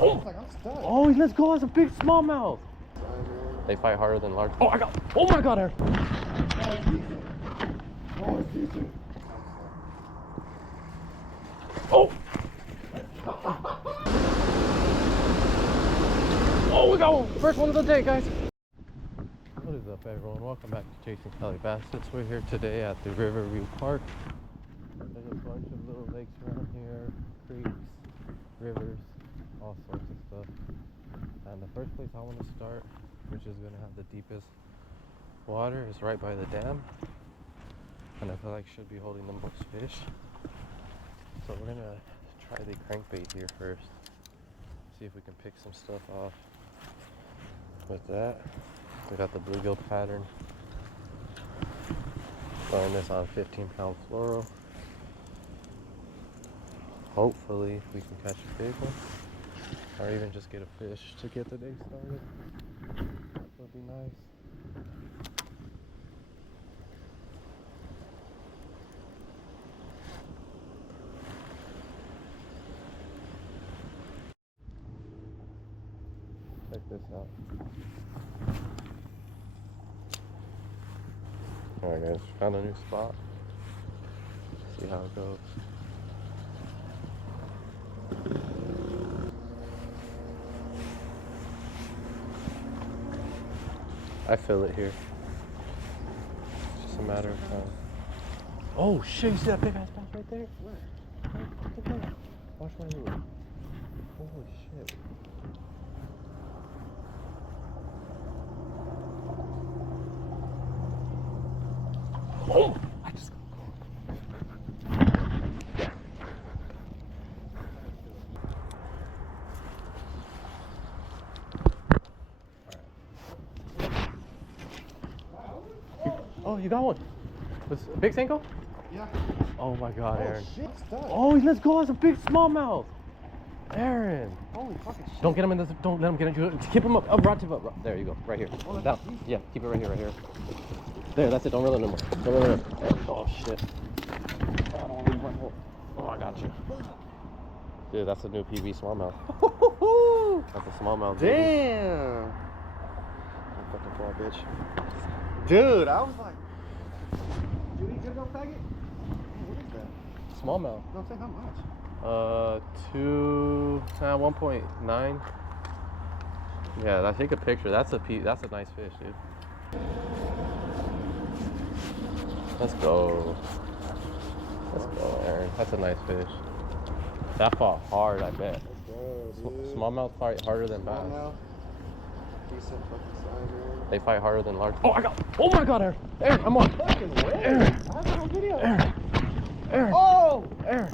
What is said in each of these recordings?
Oh, like, I'm stuck. Oh, let's go. It's a big smallmouth. They fight harder than large. Oh, I got. Oh my God, Aaron. Oh. Oh, we got one. First one of the day, guys. What is up, everyone? Welcome back to Chasing Cali Bassets. We're here today at the Riverview Park. There's a bunch of little lakes around here, creeks, rivers, all sorts of stuff. And the first place I want to start, which is going to have the deepest water, is right by the dam. And I feel like should be holding the most fish. So we're going to try the crankbait here first. See if we can pick some stuff off. With that, we got the bluegill pattern. Throwing this on 15-pound fluoro. Hopefully we can catch a big one, or even just get a fish to get the day started. That would be nice. Check this out. Alright guys, found a new spot. See how it goes. I feel it here. It's just a matter of time. Oh shit, you see that big ass bass right there? Where? Right there. Watch my lure. Holy shit. Oh! I just got Oh, you got one. Was a big Senko? Yeah. Oh my God, Aaron. Oh shit, stuck. Oh, let's go. It's a big smallmouth. Aaron. Holy fucking shit. Don't get him in this. Don't let him get into it. Keep him up. Up, rod tip up. There you go. Right here. Oh, down. Yeah, keep it right here. Right here. There. That's it. Don't reel it no more. Don't reel it. Oh shit. Oh, I got you. Dude, that's a new PB smallmouth. That's a smallmouth. Damn. Fucking ball, bitch. Dude, I was like, dude, you no faggot? What is that? Smallmouth. Don't say how much. 1.9. Yeah, I take a picture. That's a nice fish, dude. Let's go. Let's go, Aaron. That's a nice fish. That fought hard, I bet. Let's go, dude. Smallmouth fight harder than bass. Smallmouth. Decent fucking size, man. They fight harder than large. Oh, I got. Oh my God, Aaron. Aaron, I'm on. Fucking way. Aaron. I have it on video. Aaron. Aaron. Oh! Aaron.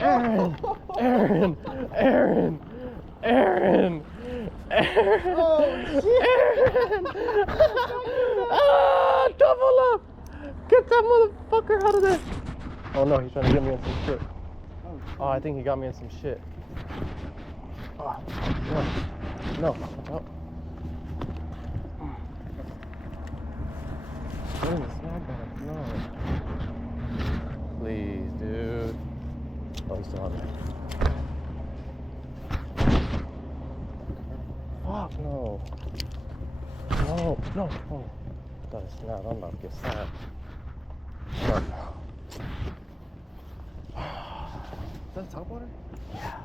Aaron. Aaron. Aaron. Aaron. Aaron. Oh shit! Aaron. Ah, double up. Get that motherfucker out of there. Oh no, he's trying to get me in some shit. Oh, I think he got me in some shit. Oh, no. No. Oh, snag bag. No. Please, dude. Oh, he's still on there. Fuck, no. No. Oh. That is not. I'm about to get snapped. No. Is that Topwater? Yeah.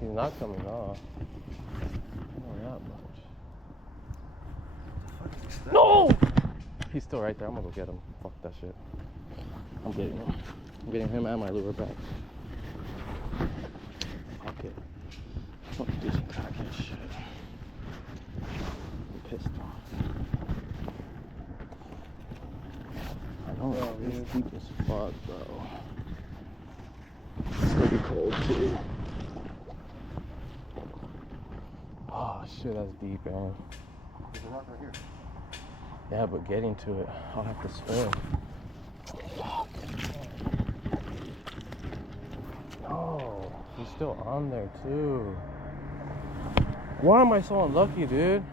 He's not coming off. Not that much. No! He's still right there. I'm gonna go get him. Fuck that shit. I'm getting him. I'm getting him and my lure back. Fuck it. Fuck this package shit. I'm pissed off. I know it's deep as fuck, bro. It's gonna be cold too. Oh shit, that's deep, man. There's a rock right here. Yeah, but getting to it, I'll have to swim. No, he's still on there too. Why am I so unlucky, dude?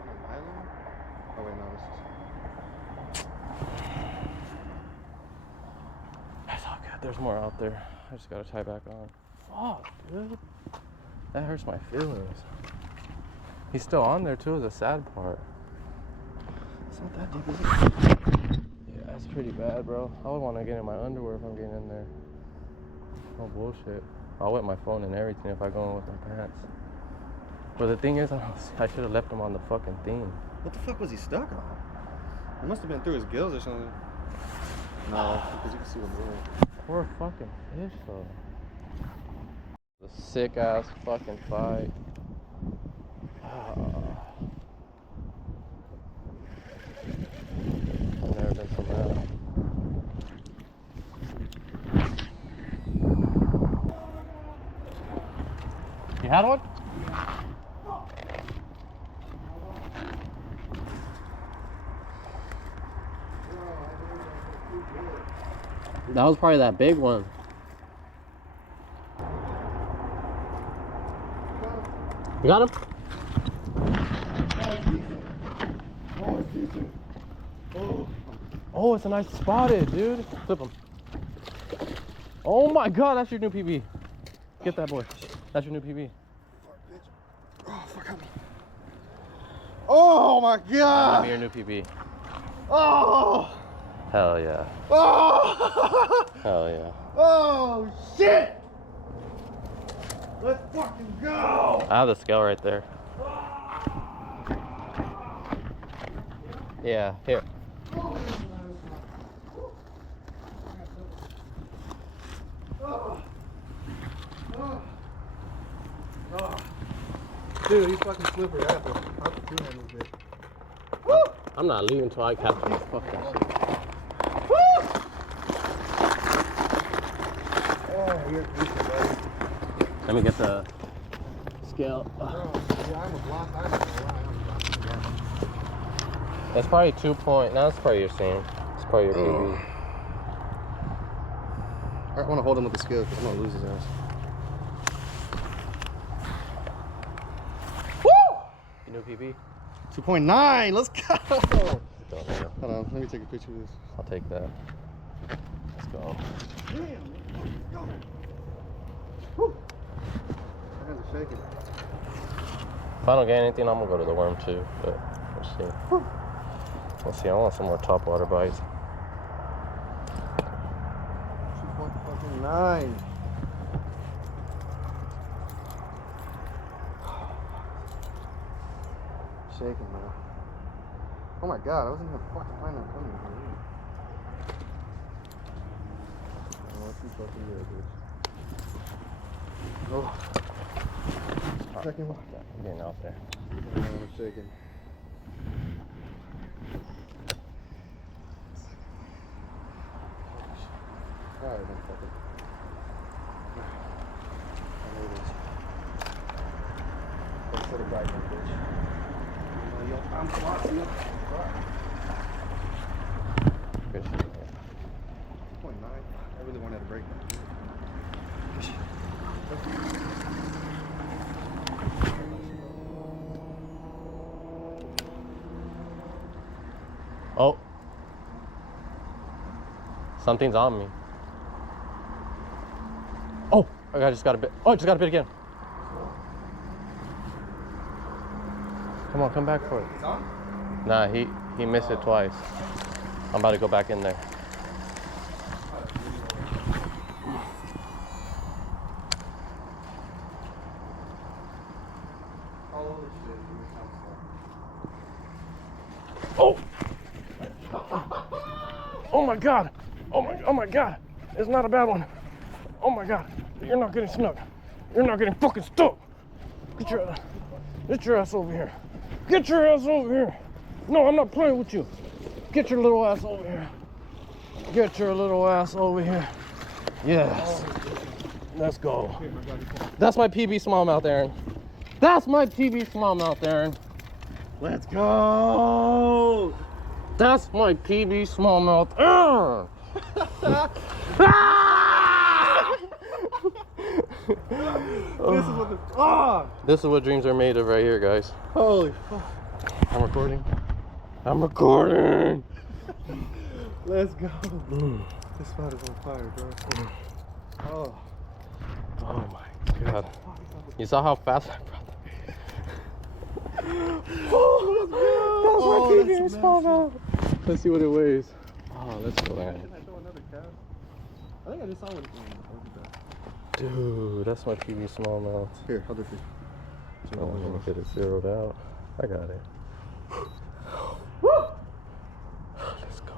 On an island? Oh wait, no, this is... There's more out there. I just gotta tie back on. Fuck, dude. That hurts my feelings. He's still on there too, is the sad part. It's not that deep, is it? Yeah, that's pretty bad, bro. I would want to get in my underwear if I'm getting in there. No bullshit. I'll wet my phone and everything if I go in with my pants. But the thing is, I should have left him on the fucking thing. What the fuck was he stuck on? It must have been through his gills or something. No, because you can see the moving. Poor fucking fish, though. The sick ass fucking fight. I've never been so mad. You had one? That was probably that big one. You got him? Oh, it's a nice spotted, dude. Flip him. Oh my god, that's your new PB. Get that boy. That's your new PB. Oh, fuck me. Oh my god! Give me your new PB. Oh! Hell yeah. Oh! Hell yeah. Oh shit! Let's fucking go! I have the scale right there. Yeah, here. Dude, he's fucking slippery. I have to two-handle this bitch. I'm not leaving until I capture this. Fuck that shit. Oh, you're decent, buddy. Let me get the scale. Yeah, I'm a block. I'm a block. That's probably 2 point. No, that's probably your same. It's probably your PB. I want to hold him with the scale because I'm going to lose his ass. You know PB? 2.9. Let's go. Don't know. Hold on. Let me take a picture of this. I'll take that. Let's go. Damn. Go. Woo. My hands are shaking. If I don't get anything, I'm gonna go to the worm too. But we'll see. Woo. We'll see. I want some more topwater bites. 2.9. Shaking, man. Oh my god, I wasn't even fucking find that coming. Oh, too fucking good, bitch. Oh. Second one. I'm getting out there. I'm shaking. Alright, then fuck it. I know this. Let's put it back in, bitch. I'm flossing up. Good shit. 2.9. I really wanted to break that. Good shit. Oh. Something's on me. Oh, I just got a bit. Oh, I just got a bit again. Come on, come back for it. It's on? Nah, he missed it twice. I'm about to go back in there. Oh! Oh my god! Oh my god! It's not a bad one. Oh my god! You're not getting snuck. You're not getting fucking stuck. Get your ass over here. Get your ass over here. No, I'm not playing with you. Get your little ass over here. Get your little ass over here. Yes. Let's go. That's my PB smallmouth, Aaron. That's my PB smallmouth, Aaron. Let's go! That's my PB smallmouth, Aaron. This is what dreams are made of right here, guys. Holy fuck. I'm recording. I'm recording. Let's go. This spot is on fire, bro. Oh. Oh my god. You saw how fast I brought that? Oh, that's smallmouth. Let's see what it weighs. Oh, let's go there. Can I throw another cast? I think I just saw one. Dude, that's my PB smallmouth. Here, I'll do it for you. Oh, I'm gonna get it zeroed out. I got it. Let's go.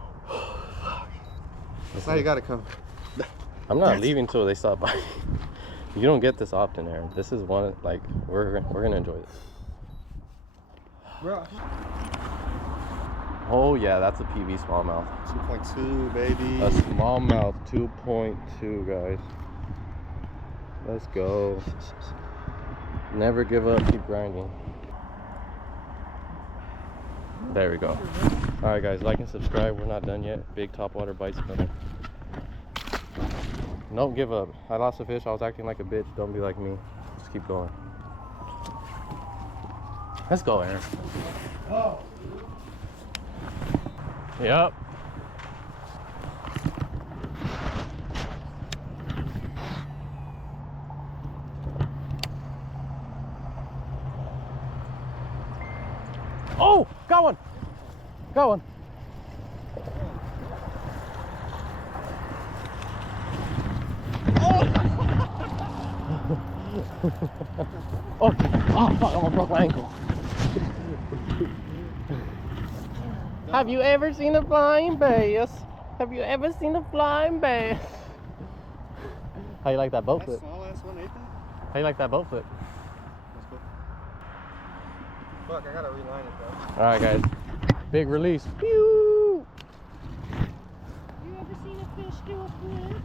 Now you gotta come. I'm not leaving till they stop by. You don't get this often, Aaron. This is one, like, we're gonna enjoy this. Bro. Oh yeah, that's a PB smallmouth. 2.2, baby. A smallmouth 2.2, guys. Let's go. Never give up, keep grinding. There we go. Alright guys, like and subscribe. We're not done yet. Big topwater bites coming. Don't give up. I lost a fish. I was acting like a bitch. Don't be like me. Just keep going. Let's go, Aaron. Oh. Yep. Oh, got one. Got one. Oh, fuck, I almost broke my ankle. Have you ever seen a flying bass? Have you ever seen a flying bass? How you like that boat flip? Small ass one, ain't that? How you like that boat flip? That's cool. Fuck, I gotta reline it though. Alright guys, big release. Pew! You ever seen a fish do a flip?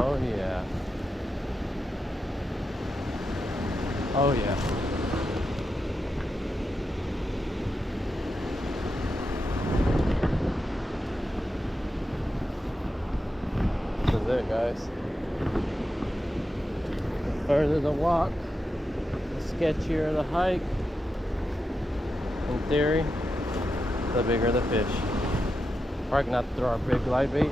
Oh yeah. Oh yeah. This is it, guys. The further the walk, the sketchier the hike. In theory, the bigger the fish. Probably not to throw our big glide bait.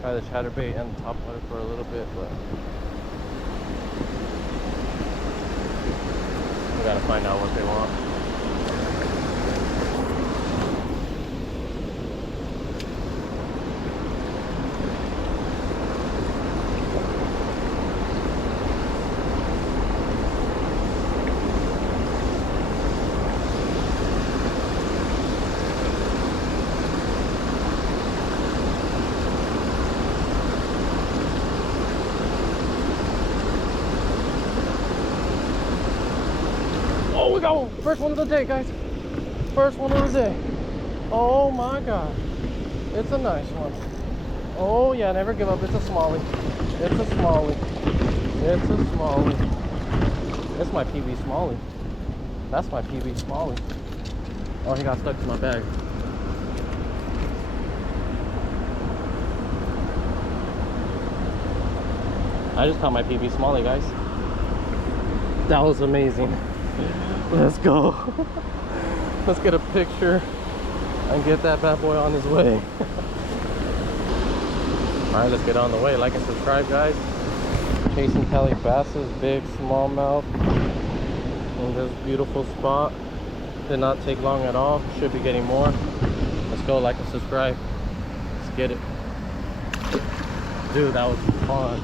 Try the chatterbait and the topwater for a little bit, but we gotta find out what they want. Oh, we got one. First one of the day, guys. First one of the day. Oh my god. It's a nice one. Oh yeah, never give up. It's a smallie. It's a smallie. It's a smallie. It's my PB smallie. That's my PB smallie. Oh, he got stuck to my bag. I just caught my PB smallie, guys. That was amazing. Let's go. Let's get a picture and get that bad boy on his way. Alright, let's get on the way. Like and subscribe, guys. Chasing Cali basses, big smallmouth in this beautiful spot. Did not take long at all. Should be getting more. Let's go, like and subscribe. Let's get it. Dude, that was fun.